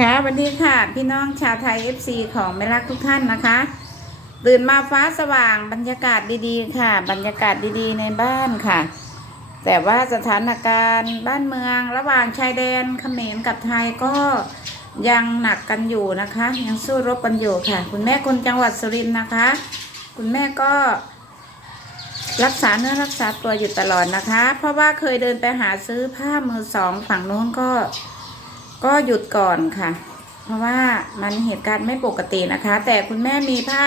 ค่ะสวัสดีค่ะ พี่น้องชาวไทย FC ของไม่รักทุกท่านนะคะ ตื่นมาฟ้าสว่างบรรยากาศดีๆ ค่ะ บรรยากาศดีๆ ในบ้านค่ะ แต่ว่าสถานการณ์บ้านเมืองระหว่างชายแดนเขมรกับไทยก็ยังหนักกันอยู่นะคะ ยังสู้รบกันอยู่ค่ะ คุณแม่คนจังหวัดสุรินทร์นะคะ คุณแม่ก็รักษาเนื้อรักษาตัวอยู่ตลอดนะคะ เพราะว่าเคยเดินไปหาซื้อผ้ามือสองฝั่งโน้นก็ ก็หยุดก่อนค่ะ เพราะว่ามันเหตุการณ์ไม่ปกตินะคะ แต่คุณแม่มีผ้า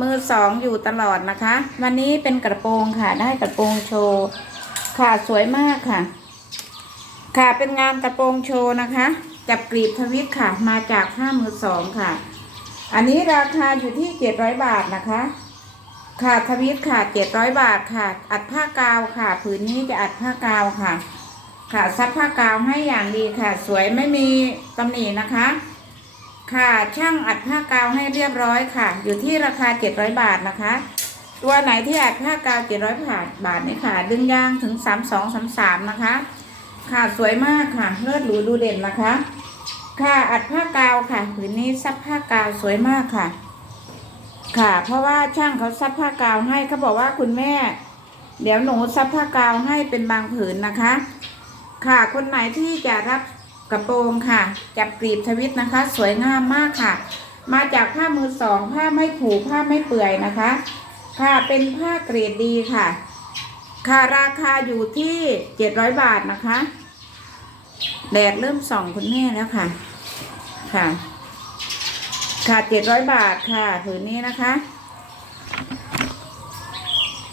มือสองอยู่ตลอดนะคะ วันนี้เป็นกระโปรงค่ะ ได้กระโปรงโชว์ค่ะสวยมากค่ะ ค่ะเป็นงานกระโปรงโชว์นะคะ จับกรีบทวิตค่ะ มาจากผ้ามือสองค่ะ อันนี้ราคาอยู่ที่เจ็ดร้อยบาทนะคะค่ะทวิตค่ะเจ็ดร้อยบาทค่ะ อัดผ้ากาวค่ะ ผืนนี้จะอัดผ้ากาวค่ะ ค่ะซับผ้ากาวให้อย่างดีค่ะ สวยไม่มีตำหนินะคะ ค่ะช่างอัดผ้ากาวให้เรียบร้อยค่ะ อยู่ที่ราคาเจ็ดร้อยบาทนะคะ ตัวไหนที่อัดผ้ากาวเจ็ดร้อยบาทบาทนี่ค่ะ ดึงยางถึงสามสองสามสามนะคะ ค่ะสวยมากค่ะ เลิศหรูดูเด่นนะคะ ค่ะอัดผ้ากาวค่ะผืนนี้ซับผ้ากาวสวยมากค่ะ ค่ะ เพราะว่าช่างเขาซับผ้ากาวให้เขาบอกว่าคุณแม่ เดี๋ยวหนูซับผ้ากาวให้เป็นบางผืนนะคะ ค่ะ คนไหนที่จะรับกระโปรงค่ะ จับกรีบทวิตนะคะ สวยงามมากค่ะ มาจากผ้ามือสองผ้าไม่ผูผ้าไม่เปื่อยนะคะ ค่ะเป็นผ้าเกรดดีค่ะ ค่ะราคาอยู่ที่เจ็ดร้อยบาทนะคะ แดดเริ่มส่องคุณแม่แล้วค่ะ ค่ะ ค่ะเจ็ดร้อยบาทค่ะผืนนี้นะคะ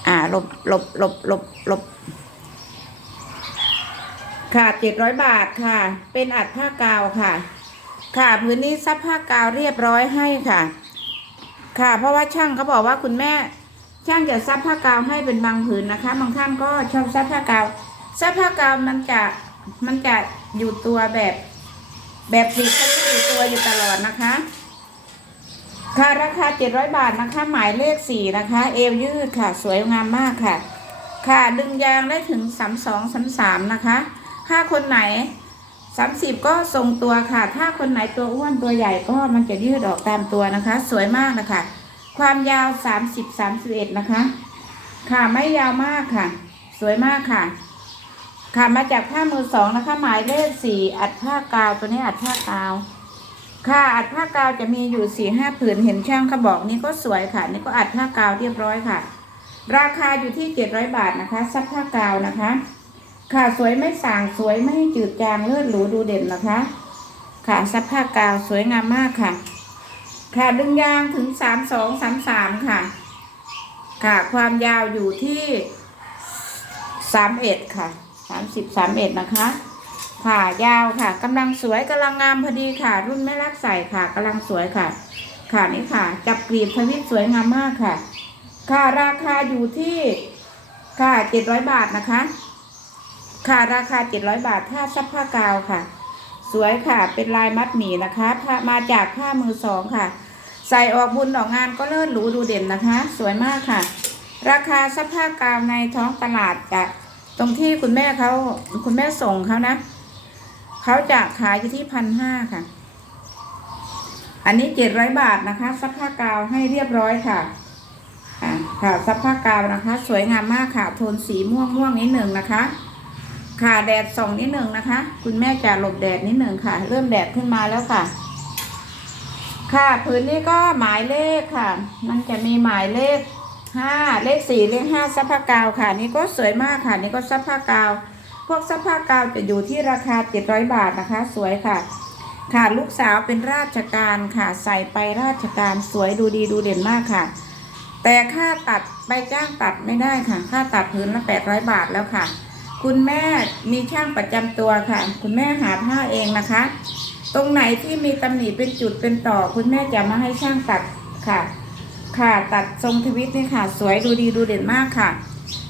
อ่าหลบหลบหลบหลบหลบ ค่ะเจ็ดร้อยบาทค่ะ เป็นอัดผ้ากาวค่ะ ค่ะพื้นนี้ซับผ้ากาวเรียบร้อยให้ค่ะ ค่ะ เพราะว่าช่างเขาบอกว่าคุณแม่ช่างจะซับผ้ากาวให้เป็นบางผืนนะคะ บางท่านก็ชอบซับผ้ากาวซับผ้ากาวมันจะมันจะอยู่ตัวแบบ แบบสีเขาจะอยู่ตัวอยู่ตลอดนะคะ ค่ะราคาเจ็ดร้อยบาทนะคะ หมายเลขสี่นะคะ เอวยืดค่ะ สวยงามมากค่ะ ค่ะดึงยางได้ถึงสามสองสามสามนะคะ ถ้าคนไหนสามสิบก็ทรงตัวค่ะ ถ้าคนไหนตัวอ้วนตัวใหญ่ก็มันจะยืดออกตามตัวนะคะ สวยมากนะคะ ความยาวสามสิบสามสิบเอ็ดนะคะ ค่ะไม่ยาวมากค่ะ สวยมากค่ะ ค่ะมาจากผ้ามือสองนะคะ หมายเลขสี่อัดผ้ากาวตัวนี้อัดผ้ากาว ค่ะอัดผ้ากาวจะมีอยู่สี่ห้าผืนเห็นช่างเขาบอกนี่ก็สวยค่ะ นี่ก็อัดผ้ากาวเรียบร้อยค่ะ ราคาอยู่ที่เจ็ดร้อยบาทนะคะซับผ้ากาวนะคะ ค่ะสวยไม่สางสวยไม่จืดจางเลิศหรูดูเด่นนะคะ ค่ะซับผ้ากาวสวยงามมากค่ะ ค่ะดึงยางถึงสามสองสามสามค่ะ ค่ะความยาวอยู่ที่สามเอ็ดค่ะสามสิบสามเอ็ดนะคะ ค่ะยาวค่ะกำลังสวยกำลังงามพอดีค่ะ รุ่นแม่รักใส่ค่ะกำลังสวยค่ะ ค่ะนี่ค่ะ จับกรีบทวิตสวยงามมากค่ะ ค่ะราคาอยู่ที่ค่ะเจ็ดร้อยบาทนะคะ ค่ะราคาเจ็ดร้อยบาทถ้าซับผ้ากาวค่ะ สวยค่ะเป็นลายมัดหมี่นะคะผ้ามาจากผ้ามือสองค่ะ ใส่ออกบุญออกงานก็เลิศหรูดูเด่นนะคะ สวยมากค่ะ ราคาซับผ้ากาวในท้องตลาดจะตรงที่คุณแม่เขาคุณแม่ส่งเขานะเขาจะขายอยู่ที่พันห้าค่ะ อันนี้เจ็ดร้อยบาทนะคะซับผ้ากาวให้เรียบร้อยค่ะอ่าค่ะซับผ้ากาวนะคะ สวยงามมากค่ะ โทนสีม่วงม่วงนิดหนึ่งนะคะ ค่ะแดดส่องนิดหนึ่งนะคะ คุณแม่จะหลบแดดนิดหนึ่งค่ะ เริ่มแดดขึ้นมาแล้วค่ะ ค่ะผืนนี้ก็หมายเลขค่ะ มันจะมีหมายเลขห้าเลขสี่เลขห้าซับผ้ากาวค่ะ นี่ก็สวยมากค่ะ นี่ก็ซับผ้ากาว พวกซับผ้ากาวจะอยู่ที่ราคาเจ็ดร้อยบาทนะคะ สวยค่ะ ค่ะลูกสาวเป็นราชการค่ะ ใส่ไปราชการสวยดูดีดูเด่นมากค่ะ แต่ค่าตัดใบจ้างตัดไม่ได้ค่ะ ค่าตัดพื้นละแปดร้อยบาทแล้วค่ะ คุณแม่มีช่างประจำตัวค่ะ คุณแม่หาผ้าเองนะคะ ตรงไหนที่มีตำหนิเป็นจุดเป็นต่อ คุณแม่จะมาให้ช่างตัดค่ะ ค่ะตัดทรงทวิตนี่ค่ะ สวยดูดีดูเด่นมากค่ะ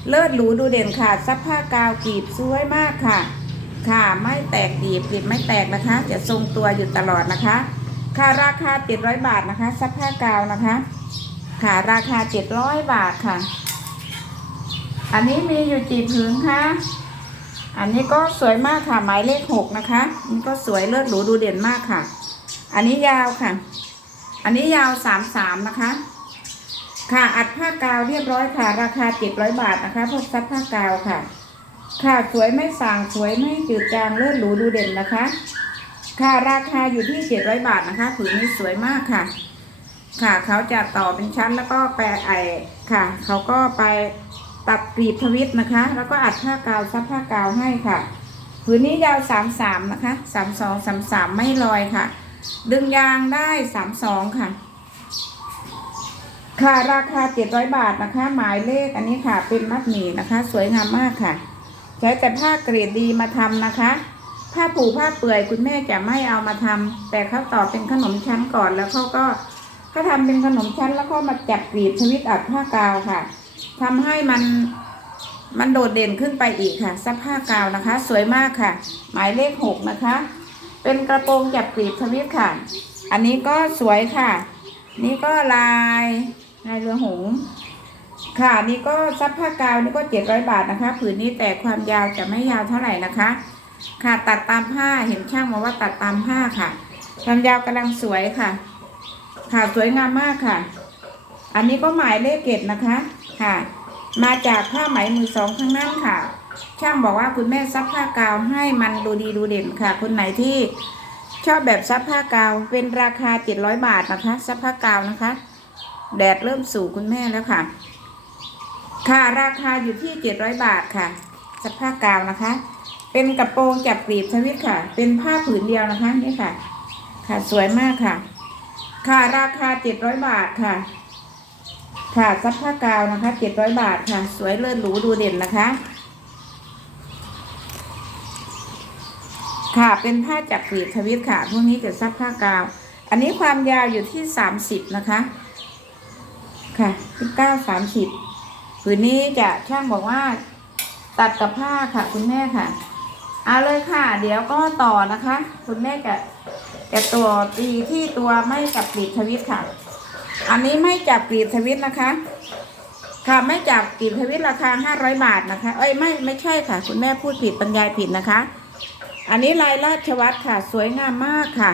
เลิศหรูดูเด่นค่ะซับผ้ากาวกรีบสวยมากค่ะ ค่ะไม่แตกดีบกรีบไม่แตกนะคะ จะทรงตัวอยู่ตลอดนะคะ ค่ะราคาเจ็ดร้อยบาทนะคะซับผ้ากาวนะคะ ค่ะราคาเจ็ดร้อยบาทค่ะ อันนี้มีอยู่กี่ผืนคะ อันนี้ก็สวยมากค่ะหมายเลขหกนะคะนี่ก็สวยเลิศหรูดูเด่นมากค่ะ อันนี้ยาวค่ะ อันนี้ยาวสามสามนะคะ ค่ะอัดผ้ากาวเรียบร้อยค่ะ ราคาเจ็ดร้อยบาทนะคะพวกซับผ้ากาวค่ะ ค่ะสวยไม่สางสวยไม่จืดจางเลิศหรูดูเด่นนะคะ ค่ะราคาอยู่ที่เจ็ดร้อยบาทนะคะผืนนี้สวยมากค่ะ ค่ะเขาจะต่อเป็นชั้นแล้วก็แปะไอค่ะ เขาก็ไป ตัดกรีบทวิตนะคะ แล้วก็อัดผ้ากาวซับผ้ากาวให้ค่ะผืนนี้ยาวสามสามนะคะสามสองสามสามไม่ลอยค่ะ ดึงยางได้สามสองค่ะ ค่ะราคาเจ็ดร้อยบาทนะคะ หมายเลขอันนี้ค่ะ เป็นมัดหมี่นะคะ สวยงามมากค่ะ ใช้แต่ผ้าเกรดดีมาทำนะคะผ้าผูผ้าเปื่อยคุณแม่จะไม่เอามาทำแต่เขาต่อเป็นขนมชั้นก่อนแล้วเขาก็เขาทำเป็นขนมชั้นแล้วก็มาจับกรีบทวิตอัดผ้ากาวค่ะ ทำให้มันมันโดดเด่นขึ้นไปอีกค่ะซับผ้ากาวนะคะ สวยมากค่ะ หมายเลขหกนะคะ เป็นกระโปรงจับกรีบทวิตค่ะ อันนี้ก็สวยค่ะ นี่ก็ลายลายเรือหงส์ค่ะนี่ก็ซับผ้ากาวนี่ก็เจ็ดร้อยบาทนะคะ ผืนนี้แต่ความยาวจะไม่ยาวเท่าไหร่นะคะ ค่ะตัดตามผ้าเห็นช่างบอกว่าตัดตามผ้าค่ะความยาวกำลังสวยค่ะ ค่ะสวยงามมากค่ะ อันนี้ก็หมายเลขเกตนะคะ ค่ะ มาจากผ้าไหมมือสองทั้งนั้นค่ะ ช่างบอกว่าคุณแม่ซับผ้ากาวให้มันดูดีดูเด่นค่ะ คนไหนที่ชอบแบบซับผ้ากาวเป็นราคาเจ็ดร้อยบาทนะคะซับผ้ากาวนะคะ แดดเริ่มสู่คุณแม่แล้วค่ะ ค่ะราคาอยู่ที่เจ็ดร้อยบาทค่ะซับผ้ากาวนะคะ เป็นกระโปรงจับกรีบทวิตค่ะ เป็นผ้าผืนเดียวนะคะนี่ค่ะ ค่ะสวยมากค่ะ ค่ะราคาเจ็ดร้อยบาทค่ะ ค่ะซับผ้ากาวนะคะเจ็ดร้อยบาทค่ะ สวยเลิศหรูดูเด่นนะคะ ค่ะเป็นผ้าจับกรีบทวิตค่ะ พวกนี้จะซับผ้ากาว อันนี้ความยาวอยู่ที่สามสิบนะคะ ค่ะที่เก้าสามสิบผืนนี้จะช่างบอกว่าตัดกับผ้าค่ะ คุณแม่ค่ะเอาเลยค่ะ เดี๋ยวก็ต่อนะคะ คุณแม่จะจะตัวตีที่ตัวไม่จับกรีบทวิตค่ะ อันนี้ไม่จับกรีบทวิตนะคะ ค่ะไม่จับกรีบทวิตราคาห้าร้อยบาทนะคะ เอ้ยไม่ไม่ใช่ค่ะ คุณแม่พูดผิดบรรยายผิดนะคะ อันนี้ลายราชวัตรค่ะ สวยงามมากค่ะ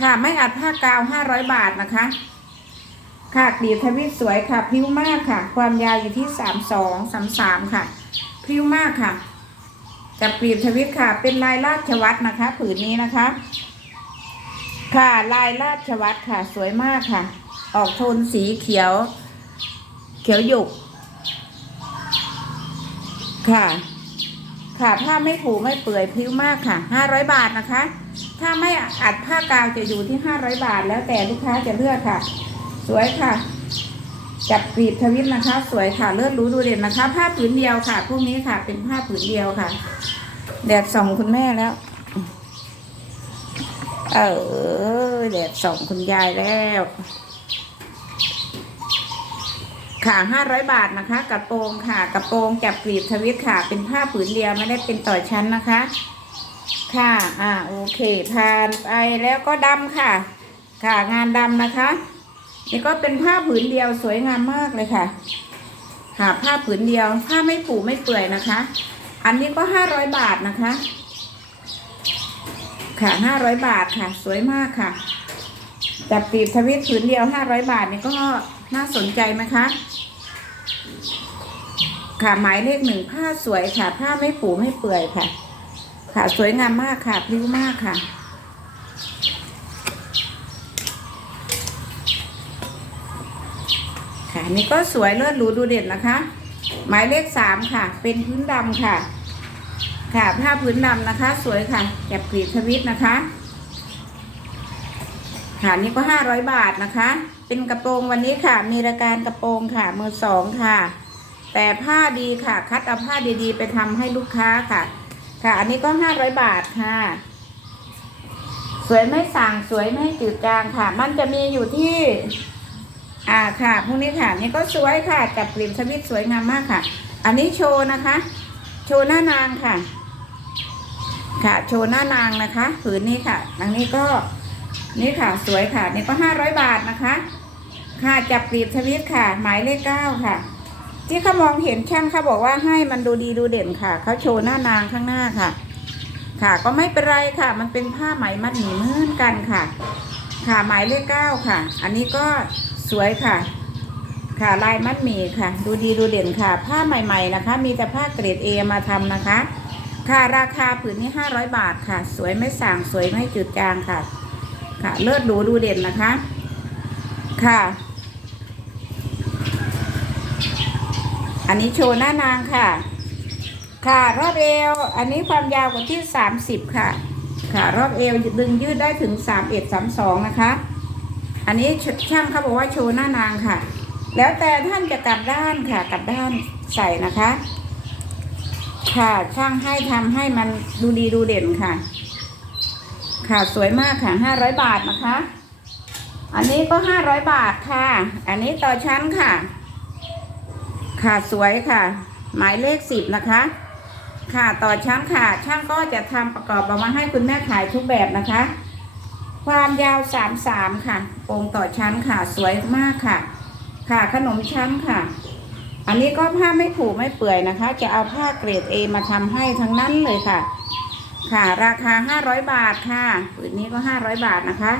ค่ะไม่อัดผ้ากาวห้าร้อยบาทนะคะ ค่ะกรีบทวิตสวยค่ะ พิ้วมากค่ะ ความยาวอยู่ที่สามสองสามสามค่ะ พิ้วมากค่ะจับกรีบทวิตค่ะ เป็นลายราชวัตรนะคะ ผืนนี้นะคะ ค่ะลายราชวัตรค่ะ สวยมากค่ะ ออกโทนสีเขียว เขียวหยก ค่ะ ค่ะผ้าไม่ผูไม่เปื่อยพิ้วมากค่ะห้าร้อยบาทนะคะ ถ้าไม่อัดผ้ากาวจะอยู่ที่ห้าร้อยบาท แล้วแต่ลูกค้าจะเลือกค่ะ สวยค่ะ จับกรีบทวิตนะคะ สวยค่ะเลือดรู้ดูเด่นนะคะ ผ้าผืนเดียวค่ะพวกนี้ค่ะ เป็นผ้าผืนเดียวค่ะ แดดส่องคุณแม่แล้วเออแดดส่องคุณยายแล้ว ค่ะห้าร้อยบาทนะคะกระโปรงค่ะกระโปรงจับกรีบทวิตค่ะ เป็นผ้าผืนเดียวไม่ได้เป็นต่อชั้นนะคะ ค่ะอ่าโอเคผ่านไปแล้วก็ดำค่ะ ค่ะงานดำนะคะนี่ก็เป็นผ้าผืนเดียวสวยงามมากเลยค่ะค่ะผ้าผืนเดียวผ้าไม่ผูไม่เปื่อยนะคะ อันนี้ก็ห้าร้อยบาทนะคะ ค่ะห้าร้อยบาทค่ะ สวยมากค่ะจับปีบทวิตผืนเดียวห้าร้อยบาทนี่ก็ น่าสนใจไหมคะ ค่ะหมายเลขหนึ่งผ้าสวยค่ะ ผ้าไม่ผูไม่เปื่อยค่ะ ค่ะสวยงามมากค่ะพริ้วมากค่ะค่ะนี่ก็สวยเลิศหรูดูเด่นนะคะ หมายเลขสามค่ะ เป็นพื้นดำค่ะ ค่ะผ้าพื้นดำนะคะ สวยค่ะจับกรีบทวิตนะคะ ค่ะนี่ก็ห้าร้อยบาทนะคะ เป็นกระโปรงวันนี้ค่ะ มีรายการกระโปรงค่ะมือสองค่ะ แต่ผ้าดีค่ะ คัดเอาผ้าดีๆ ไปทำให้ลูกค้าค่ะ ค่ะ อันนี้ก็ห้าร้อยบาทค่ะ สวยไม่สั่งสวยไม่จืดจางค่ะ มันจะมีอยู่ที่ อ่าค่ะพวกนี้ค่ะ นี่ก็สวยค่ะจับกลิ่มสวิตสวยงามมากค่ะ อันนี้โชว์นะคะ โชว์หน้านางค่ะ ค่ะ โชว์หน้านางนะคะ ผืนนี้ค่ะอันนี้ก็ นี่ค่ะสวยค่ะ นี่ก็ห้าร้อยบาทนะคะ ค่ะจับกลีบทวิตค่ะ หมายเลขเก้าค่ะ ที่เขามองเห็นช่างเขาบอกว่าให้มันดูดีดูเด่นค่ะเขาโชว์หน้านางข้างหน้าค่ะ ค่ะก็ไม่เป็นไรค่ะ มันเป็นผ้าไหมมัดหมี่เหมือนกันค่ะ ค่ะหมายเลขเก้าค่ะ อันนี้ก็สวยค่ะ ค่ะลายมัดหมี่ค่ะ ดูดีดูเด่นค่ะ ผ้าใหม่ๆนะคะ มีแต่ผ้าเกรดเอมาทำนะคะ ค่ะราคาผืนนี้500 บาทค่ะ สวยไม่ส่างสวยไม่จืดจางค่ะ ค่ะ เลิศหรูดูเด่นนะคะ ค่ะ อันนี้โชว์หน้านางค่ะ ค่ะรอบเอว อันนี้ความยาวกว่าที่30ค่ะ ค่ะ รอบเอวดึงยืดได้ถึง31 32นะคะ อันนี้ช่างเขาบอกว่าโชว์หน้านางค่ะ แล้วแต่ท่านจะกลับด้านค่ะ กลับด้านใส่นะคะ ค่ะช่างให้ทำให้มันดูดีดูเด่นค่ะ ค่ะสวยมากค่ะ500บาทนะคะ อันนี้ก็500บาทค่ะ อันนี้ต่อชั้นค่ะ ค่ะสวยค่ะ หมายเลขสิบนะคะ ค่ะต่อชั้นค่ะ ช่างก็จะทำประกอบออกมาให้คุณแม่ขายทุกแบบนะคะ ความยาวสามสามค่ะโปรงต่อชั้นค่ะสวยมากค่ะ ค่ะขนมชั้นค่ะ อันนี้ก็ผ้าไม่ผูกไม่เปื่อยนะคะ จะเอาผ้าเกรด A มาทำให้ทั้งนั้นเลยค่ะ ค่ะ ราคา 500 บาทค่ะผืนนี้ก็ 500 บาทนะคะ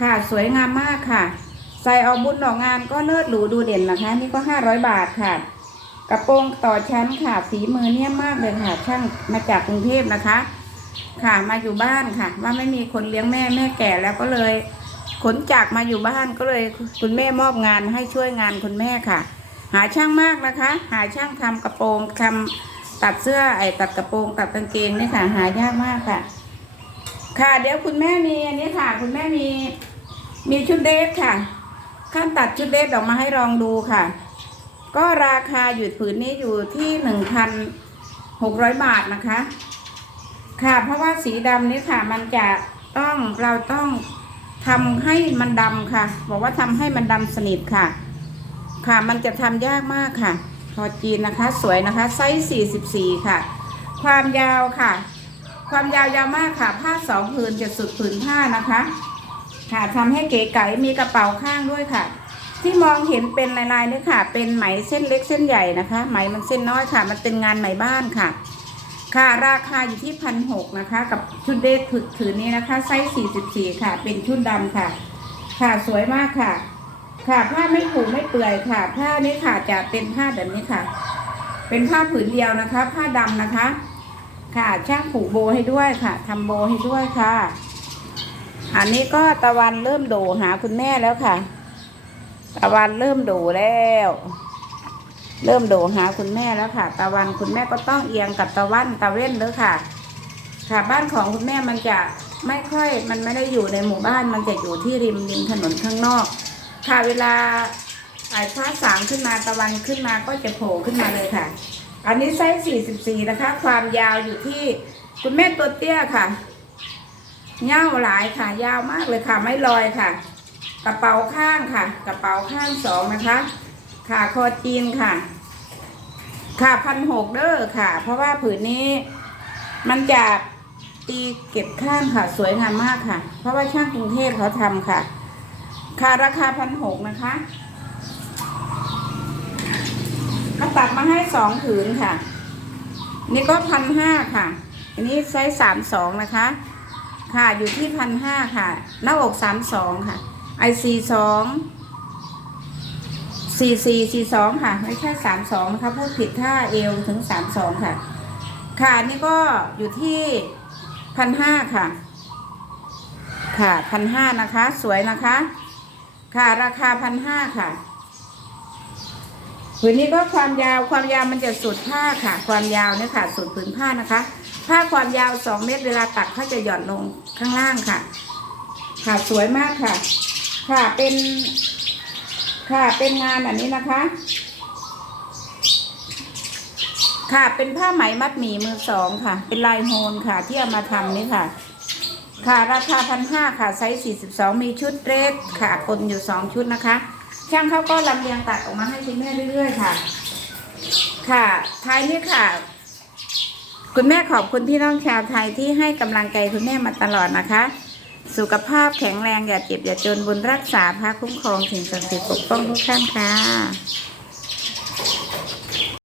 ค่ะสวยงามมากค่ะ ใส่เอาบุญดอกงานก็เลิศหรูดูเด่นนะคะ นี่ก็ 500 บาทค่ะ กระโปรงต่อชั้นค่ะฝีมือเนี่ยมากเลยค่ะ ช่างมาจากกรุงเทพนะคะ ค่ะมาอยู่บ้านค่ะ ว่าไม่มีคนเลี้ยงแม่แม่แก่แล้วก็เลย ขนจากมาอยู่บ้านก็เลยคุณแม่มอบงานให้ช่วยงานคุณแม่ค่ะ หาช่างมากนะคะ หาช่างทำกระโปรงทำ ตัดเสื้อไอ้ตัดกระโปรงตัดกางเกงนี่ค่ะ หายากมากค่ะ ค่ะ เดี๋ยวคุณแม่มีอันนี้ค่ะ คุณแม่มีมีชุดเดทค่ะ ขั้นตัดชุดเดทออกมาให้ลองดูค่ะ ก็ราคาอยู่ผืนนี้อยู่ที่หนึ่งพันหกร้อยบาทนะคะ ค่ะ เพราะว่าสีดำนี่ค่ะมันจะต้องเราต้องทำให้มันดำค่ะ บอกว่าทำให้มันดำสนิทค่ะ ค่ะมันจะทำยากมากค่ะ อจีนนะคะ สวยนะคะ ไซส์44 ค่ะ ความยาวค่ะ ความยาวยาวมากค่ะผ้าสองผืนจะสุดผืนผ้านะคะ ค่ะทำให้เก๋ไก๋มีกระเป๋าข้างด้วยค่ะ ที่มองเห็นเป็นลายๆนี่ค่ะ เป็นไหมเส้นเล็กเส้นใหญ่นะคะ ไหมมันเส้นน้อยค่ะ มันเป็นงานไหมบ้านค่ะ ค่ะราคาอยู่ที่พันหกนะคะ กับชุดเดทผืนถือนี้นะคะ ไซส์สี่สิบสี่ค่ะ เป็นชุดดำค่ะ ค่ะสวยมากค่ะ ค่ะผ้าไม่ผูกไม่เปื่อยค่ะ ผ้านี้ค่ะจะเป็นผ้าแบบนี้ค่ะ เป็นผ้าผืนเดียวนะคะ ผ้าดำนะคะ ค่ะช่างผูกโบให้ด้วยค่ะทำโบให้ด้วยค่ะ อันนี้ก็ตะวันเริ่มโดหาคุณแม่แล้วค่ะ ตะวันเริ่มโดแล้ว เริ่มโดหาคุณแม่แล้วค่ะ ตะวันคุณแม่ก็ต้องเอียงกับตะวันตะเว้นเลยค่ะ ค่ะบ้านของคุณแม่มันจะไม่ค่อยมันไม่ได้อยู่ในหมู่บ้านมันจะอยู่ที่ริมริมถนนข้างนอก ค่ะเวลาไอ้ฟ้าสางขึ้นมาตะวันขึ้นมาก็จะโผล่ขึ้นมาเลยค่ะ อันนี้ไซส์44นะคะ ความยาวอยู่ที่คุณแม่ตัวเตี้ยค่ะเง่าหลายค่ะ ยาวมากเลยค่ะ ไม่ลอยค่ะ กระเป๋าข้างค่ะ กระเป๋าข้างสองนะคะ ค่ะคอจีนค่ะ ค่ะพันหกเด้อค่ะ เพราะว่าผืนนี้มันจะตีเก็บข้างค่ะ สวยงามมากค่ะ เพราะว่าช่างกรุงเทพเขาทำค่ะ ค่ะราคาพันหกนะคะก็ตัดมาให้สองผืนค่ะ นี่ก็พันห้าค่ะ อันนี้ไซส์สามสองนะคะ ค่ะอยู่ที่พันห้าค่ะ หน้าอกสามสองค่ะ ไอซีสองสี่สี่สี่สองค่ะ ไม่ใช่สามสองนะคะพูดผิดถ้าเอวถึงสามสองค่ะ ค่ะนี่ก็อยู่ที่พันห้าค่ะ ค่ะพันห้านะคะ สวยนะคะ ค่ะราคาพันห้าค่ะผืนนี้ก็ความยาวความยาวมันจะสุดผ้าค่ะ ความยาวเนี่ยค่ะ สุดผืนผ้านะคะ ผ้าความยาวสองเมตรเวลาตัดเขาจะหย่อนลงข้างล่างค่ะ ค่ะสวยมากค่ะ ค่ะเป็นค่ะเป็นงานอันนี้นะคะ ค่ะเป็นผ้าไหมมัดหมี่มือสองค่ะ เป็นลายโฮนค่ะ ที่เอามาทำนี่ค่ะ ค่ะราคาพันห้าค่ะไซส์สี่สิบสองมีชุดเรสค่ะปนอยู่สองชุดนะคะ ช่างเขาก็ลำเลียงตัดออกมาให้คุณแม่เรื่อยๆค่ะ ค่ะท้ายนี้ค่ะ คุณแม่ขอบคุณพี่น้องชาวไทยที่ให้กำลังใจคุณแม่มาตลอดนะคะ สุขภาพแข็งแรงอย่าเจ็บอย่าจนบุญรักษาพระคุ้มครองสิ่งศักดิ์สิทธิ์ปกป้องทุกท่านค่ะ